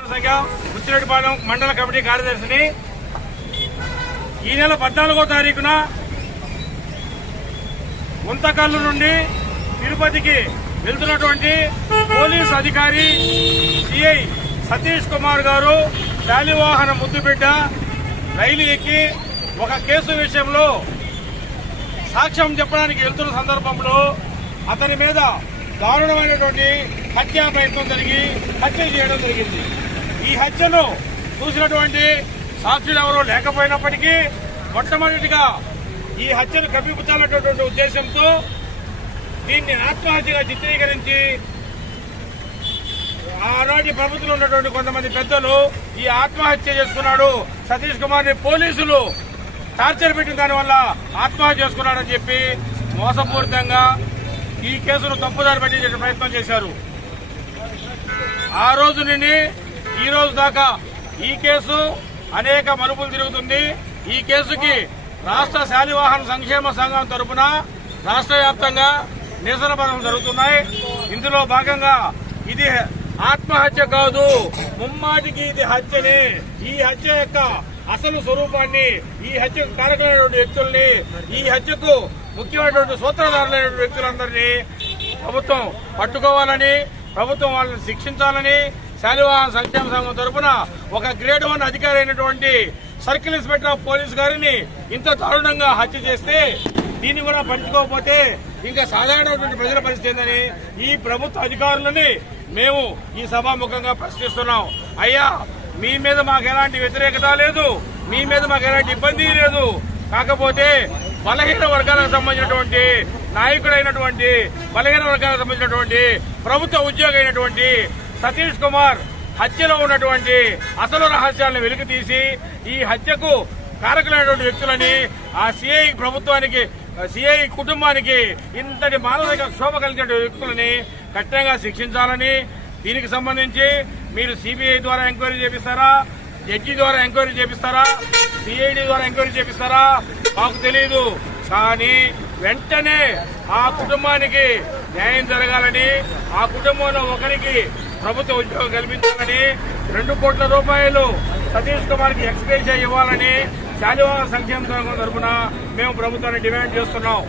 ముచ్చిరెడ్డిపాలెం మండల కమిటీ కార్యదర్శిని ఈ నెల 14వ తారీఖున గుంతకల్లు నుండి తిరుపతికి వెళ్తున్నటువంటి పోలీస్ అధికారి సిఐ సతీష్ కుమార్ గారు శాలివాహన ముద్దుబిడ్డ రైలు ఎక్కి ఒక కేసు విషయంలో సాక్ష్యం చెప్పడానికి వెళ్తున్న సందర్భంలో అతని మీద దారుణమైనటువంటి హత్యా ప్రయత్నం జరిగి హత్య చేయడం జరిగింది. ఈ హత్యను చూసినటువంటి సాక్షులు ఎవరో లేకపోయినప్పటికీ మొట్టమొదటిగా ఈ హత్యను కప్పిపుచ్చాలనేటువంటి ఉద్దేశంతో దీన్ని ఆత్మహత్యగా చిత్రీకరించి ఆనాటి ప్రభుత్వంలో ఉన్నటువంటి కొంతమంది పెద్దలు ఈ ఆత్మహత్య చేసుకున్నాడు సతీష్ కుమార్ ని పోలీసులు టార్చర్ పెట్టిన దానివల్ల ఆత్మహత్య చేసుకున్నాడని చెప్పి మోసపూరితంగా ఈ కేసును తప్పుదారి పట్టించే ప్రయత్నం చేశారు. ఆ రోజు నుండి ఈ రోజు దాకా ఈ కేసు అనేక మలుపులు తిరుగుతుంది. ఈ కేసుకి రాష్ట్ర శాలివాహన సంక్షేమ సంఘం తరఫున రాష్ట్ర వ్యాప్తంగా నిరసన పనులు జరుగుతున్నాయి. ఇందులో భాగంగా ఇది ఆత్మహత్య కాదు, ముమ్మాటికి ఇది హత్యనే. ఈ హత్య యొక్క అసలు స్వరూపాన్ని, ఈ హత్యకు కారకులైనటువంటి వ్యక్తుల్ని, ఈ హత్యకు ముఖ్యమైనటువంటి సూత్రధారులైనటువంటి వ్యక్తులందరినీ ప్రభుత్వం పట్టుకోవాలని, ప్రభుత్వం వాళ్ళని శిక్షించాలని శాలివాహన సంక్షేమ సంఘం తరఫున ఒక గ్రేడ్ 1 అధికారి అయినటువంటి సర్కిల్ ఇన్స్పెక్టర్ ఆఫ్ పోలీస్ గారిని ఇంత దారుణంగా హత్య చేస్తే దీన్ని కూడా పట్టించుకోకపోతే ఇంకా సాధారణమైనటువంటి ప్రజల పరిస్థితి ఏందని ఈ ప్రభుత్వ అధికారులని మేము ఈ సభాముఖంగా ప్రశ్నిస్తున్నాం. అయ్యా, మీ మీద మాకు ఎలాంటి వ్యతిరేకత లేదు, మీ మీద మాకు ఎలాంటి ఇబ్బంది లేదు. కాకపోతే బలహీన వర్గాలకు సంబంధించినటువంటి నాయకుడైనటువంటి, బలహీన వర్గాలకు సంబంధించినటువంటి ప్రభుత్వ ఉద్యోగి అయినటువంటి సతీష్ కుమార్ హత్యలో ఉన్నటువంటి అసలు రహస్యాలను వెలికితీసి ఈ హత్యకు కారకులైనటువంటి వ్యక్తులని, ఆ సిఐ ప్రభుత్వానికి, సిఐ కుటుంబానికి ఇంతటి మానసిక క్షోభ కలిగిన వ్యక్తులని కఠినంగా శిక్షించాలని, దీనికి సంబంధించి మీరు సిబిఐ ద్వారా ఎంక్వైరీ చేపిస్తారా, జడ్జి ద్వారా ఎంక్వైరీ చేపిస్తారా, సిఐడి ద్వారా ఎంక్వైరీ చేపిస్తారా మాకు తెలియదు. కానీ వెంటనే ఆ కుటుంబానికి న్యాయం జరగాలని, ఆ కుటుంబంలో ఒకరికి ప్రభుత్వ ఉద్యోగం కల్పించాలని, 2 కోట్ల రూపాయలు సతీష్ కుమార్ కి ఎక్స్గ్రేషియా ఇవ్వాలని శాలివాహన సంక్షేమ సంఘం తరఫున మేము ప్రభుత్వాన్ని డిమాండ్ చేస్తున్నాం.